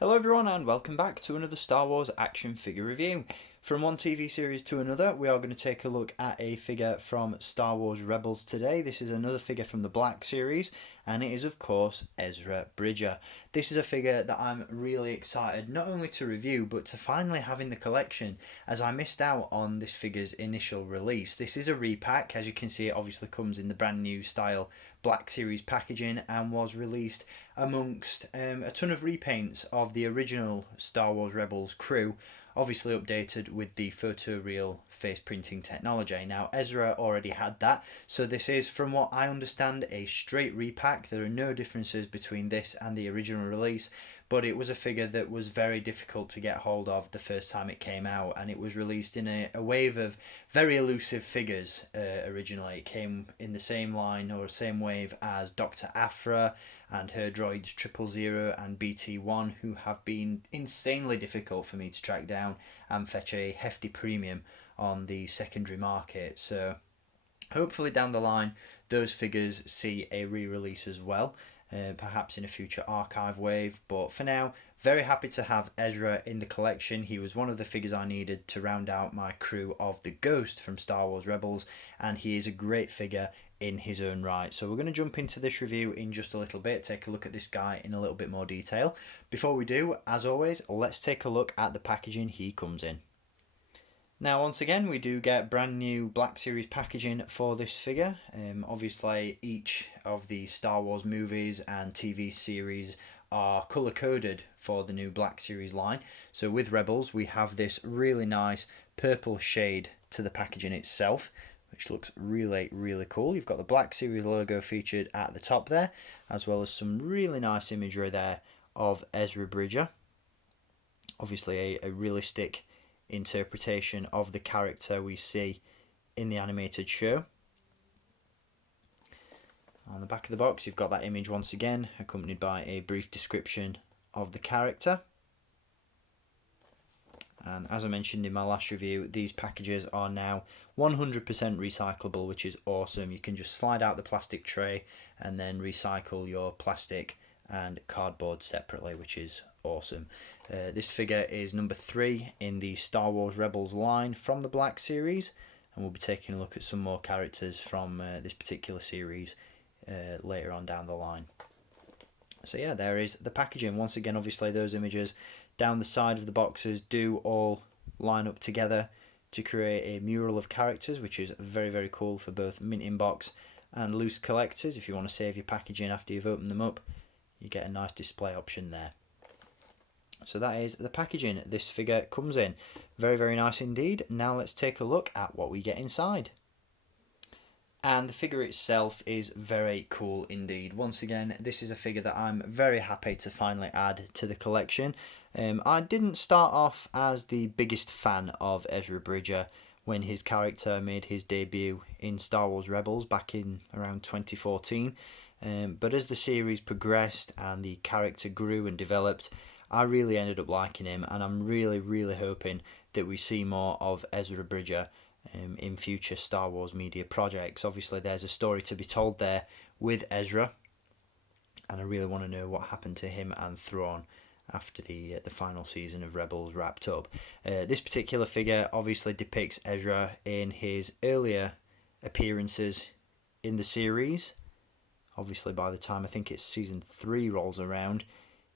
Hello everyone and welcome back to another Star Wars action figure review. From one TV series to another, we are going to take a look at a figure from Star Wars Rebels today. This is another figure from the Black series, and it is of course Ezra Bridger. This is a figure that I'm really excited not only to review but to finally have in the collection, as I missed out on this figure's initial release. This is a repack. As you can see, it obviously comes in the brand new style Black series packaging and was released amongst a ton of repaints of the original Star Wars Rebels crew, obviously updated with the photoreal face printing technology. Now Ezra already had that, so this is, from what I understand, a straight repack. There are no differences between this and the original release, but it was a figure that was very difficult to get hold of the first time it came out, and it was released in a wave of very elusive figures. Originally it came in the same line or same wave as Dr. Aphra and her droids 000 and BT1, who have been insanely difficult for me to track down and fetch a hefty premium on the secondary market. So hopefully down the line those figures see a re-release as well, perhaps in a future archive wave. But for now, very happy to have Ezra in the collection. He was one of the figures I needed to round out my crew of the Ghost from Star Wars Rebels, and he is a great figure in his own right. So we're going to jump into this review in just a little bit, take a look at this guy in a little bit more detail. Before we do, as always, let's take a look at the packaging he comes in. Now once again we do get brand new Black Series packaging for this figure. Obviously each of the Star Wars movies and TV series are colour coded for the new Black Series line. So with Rebels we have this really nice purple shade to the packaging itself, which looks really cool. You've got the Black Series logo featured at the top there, as well as some really nice imagery there of Ezra Bridger. Obviously a realistic interpretation of the character we see in the animated show. On the back of the box you've got that image once again, accompanied by a brief description of the character. And as I mentioned in my last review, these packages are now 100% recyclable, which is awesome. You can just slide out the plastic tray and then recycle your plastic and cardboard separately, which is awesome. This figure is number 3 in the Star Wars Rebels line from the Black series, and we'll be taking a look at some more characters from this particular series later on down the line. So yeah, there is the packaging. Once again, obviously those images down the side of the boxes do all line up together to create a mural of characters, which is very cool for both mint in box and loose collectors. If you want to save your packaging after you've opened them up, you get a nice display option there. So that is the packaging this figure comes in. Very nice indeed. Now let's take a look at what we get inside. And the figure itself is very cool indeed. Once again, this is a figure that I'm very happy to finally add to the collection. I didn't start off as the biggest fan of Ezra Bridger when his character made his debut in Star Wars Rebels back in around 2014. But as the series progressed and the character grew and developed, I really ended up liking him, and I'm really hoping that we see more of Ezra Bridger in future Star Wars media projects. Obviously there's a story to be told there with Ezra, and I really want to know what happened to him and Thrawn after the final season of Rebels wrapped up. This particular figure obviously depicts Ezra in his earlier appearances in the series. Obviously by the time I think it's season 3 rolls around,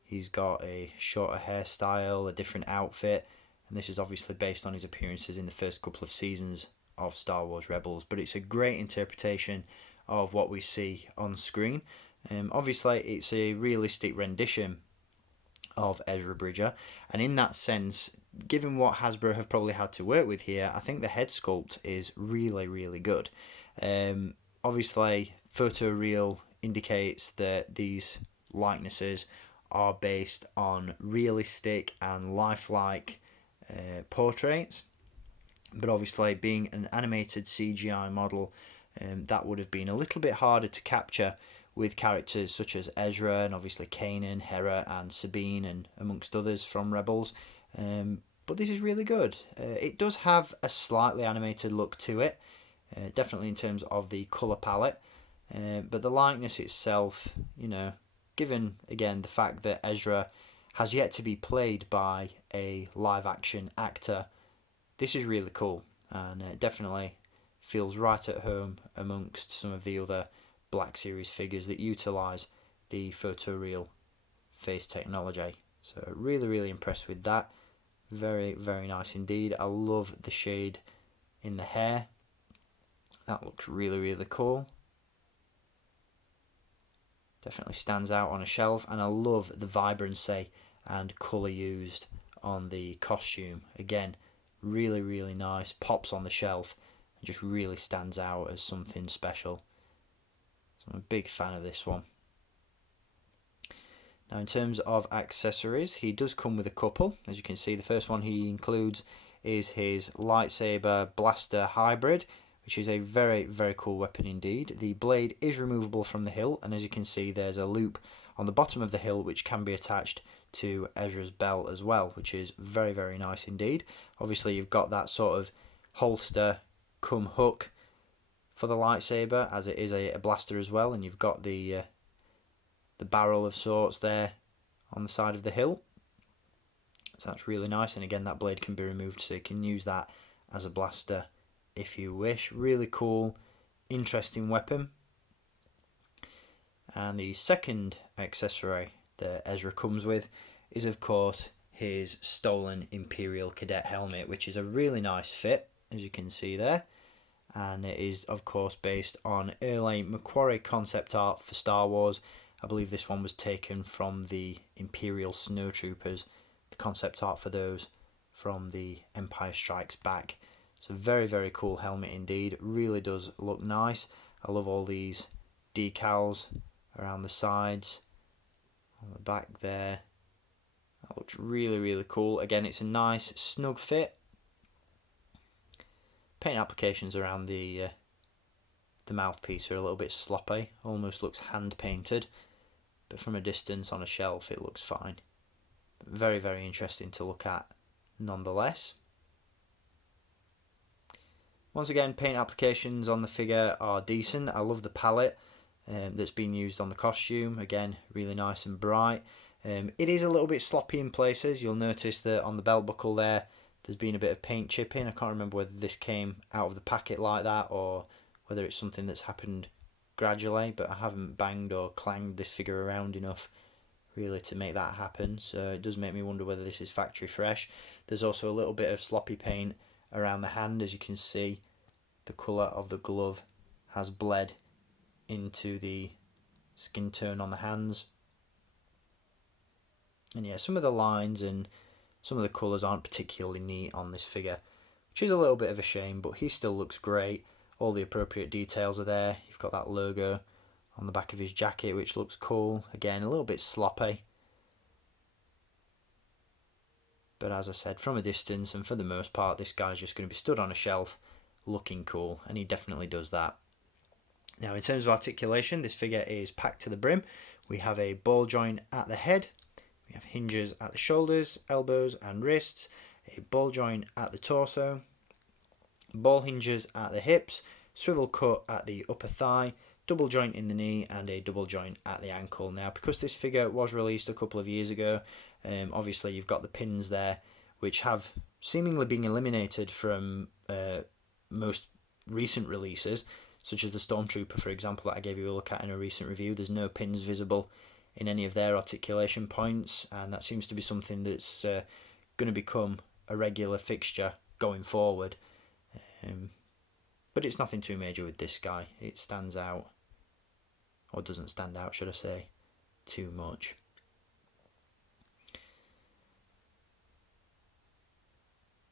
he's got a shorter hairstyle, a different outfit, and this is obviously based on his appearances in the first couple of seasons of Star Wars Rebels. But it's a great interpretation of what we see on screen. Obviously it's a realistic rendition of Ezra Bridger, and in that sense, given what Hasbro have probably had to work with here, I think the head sculpt is really good. Obviously photoreal indicates that these likenesses are based on realistic and lifelike portraits, but obviously being an animated CGI model, that would have been a little bit harder to capture with characters such as Ezra and obviously Kanan, Hera and Sabine, and amongst others from Rebels. But this is really good. It does have a slightly animated look to it, definitely in terms of the colour palette, but the likeness itself, you know, given again the fact that Ezra has yet to be played by a live action actor. This is really cool, and it definitely feels right at home amongst some of the other Black Series figures that utilise the photoreal face technology. So really, really impressed with that. Very, very nice indeed. I love the shade in the hair. That looks really, really cool. Definitely stands out on a shelf, and I love the vibrancy and colour used on the costume. Again, really, really nice. Pops on the shelf and just really stands out as something special. So I'm a big fan of this one. Now, in terms of accessories, he does come with a couple. As you can see, the first one he includes is his lightsaber blaster hybrid, which is a very, very cool weapon indeed. The blade is removable from the hilt, and as you can see, there's a loop on the bottom of the hilt which can be attached to Ezra's belt as well, which is very, very nice indeed. Obviously, you've got that sort of holster cum hook for the lightsaber, as it is a blaster as well, and you've got the barrel of sorts there on the side of the hilt. So that's really nice, and again, that blade can be removed, so you can use that as a blaster if you wish. Really cool, interesting weapon. And the second accessory that Ezra comes with is, of course, his stolen Imperial Cadet helmet, which is a really nice fit, as you can see there. And it is, of course, based on early Macquarie concept art for Star Wars. I believe this one was taken from the Imperial Snowtroopers, the concept art for those from the Empire Strikes Back. It's a very, very cool helmet indeed. It really does look nice. I love all these decals around the sides, on the back there. That looks really, really cool. Again, it's a nice, snug fit. Paint applications around the mouthpiece are a little bit sloppy. Almost looks hand painted, but from a distance on a shelf it looks fine. Very, very interesting to look at nonetheless. Once again, paint applications on the figure are decent. I love the palette that's been used on the costume. Again, really nice and bright. It is a little bit sloppy in places. You'll notice that on the belt buckle there's been a bit of paint chipping. I can't remember whether this came out of the packet like that or whether it's something that's happened gradually, but I haven't banged or clanged this figure around enough really to make that happen, so it does make me wonder whether this is factory fresh. There's also a little bit of sloppy paint around the hand. As you can see, the colour of the glove has bled into the skin tone on the hands. And yeah, some of the lines and some of the colours aren't particularly neat on this figure, which is a little bit of a shame, but he still looks great. All the appropriate details are there. You've got that logo on the back of his jacket, which looks cool. Again, a little bit sloppy, but as I said, from a distance and for the most part, this guy's just going to be stood on a shelf looking cool, and he definitely does that. Now, in terms of articulation, this figure is packed to the brim. We have a ball joint at the head, we have hinges at the shoulders, elbows and wrists, a ball joint at the torso, ball hinges at the hips, swivel cut at the upper thigh, double joint in the knee, and a double joint at the ankle. Now, because this figure was released a couple of years ago, obviously you've got the pins there, which have seemingly been eliminated from most recent releases, such as the Stormtrooper, for example, that I gave you a look at in a recent review. There's no pins visible in any of their articulation points, and that seems to be something that's going to become a regular fixture going forward. But it's nothing too major with this guy. It stands out, or doesn't stand out, should I say, too much.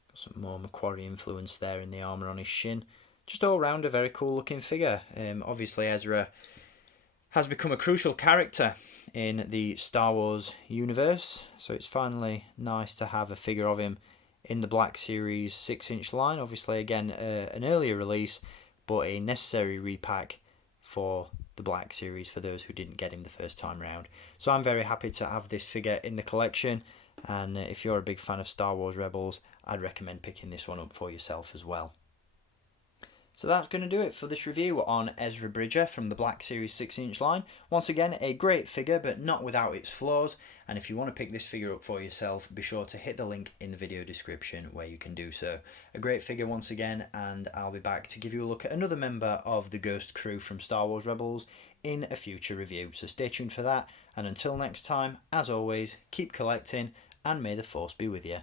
Got some more Macquarie influence there in the armour on his shin. Just all round a very cool looking figure. Obviously Ezra has become a crucial character in the Star Wars universe, so it's finally nice to have a figure of him in the Black Series 6-inch line. Obviously, again, an earlier release, but a necessary repack for the Black Series for those who didn't get him the first time round. So I'm very happy to have this figure in the collection, and if you're a big fan of Star Wars Rebels, I'd recommend picking this one up for yourself as well. So that's going to do it for this review on Ezra Bridger from the Black Series 6-inch line. Once again, a great figure, but not without its flaws. And if you want to pick this figure up for yourself, be sure to hit the link in the video description where you can do so. A great figure once again, and I'll be back to give you a look at another member of the Ghost crew from Star Wars Rebels in a future review. So stay tuned for that, and until next time, as always, keep collecting, and may the Force be with you.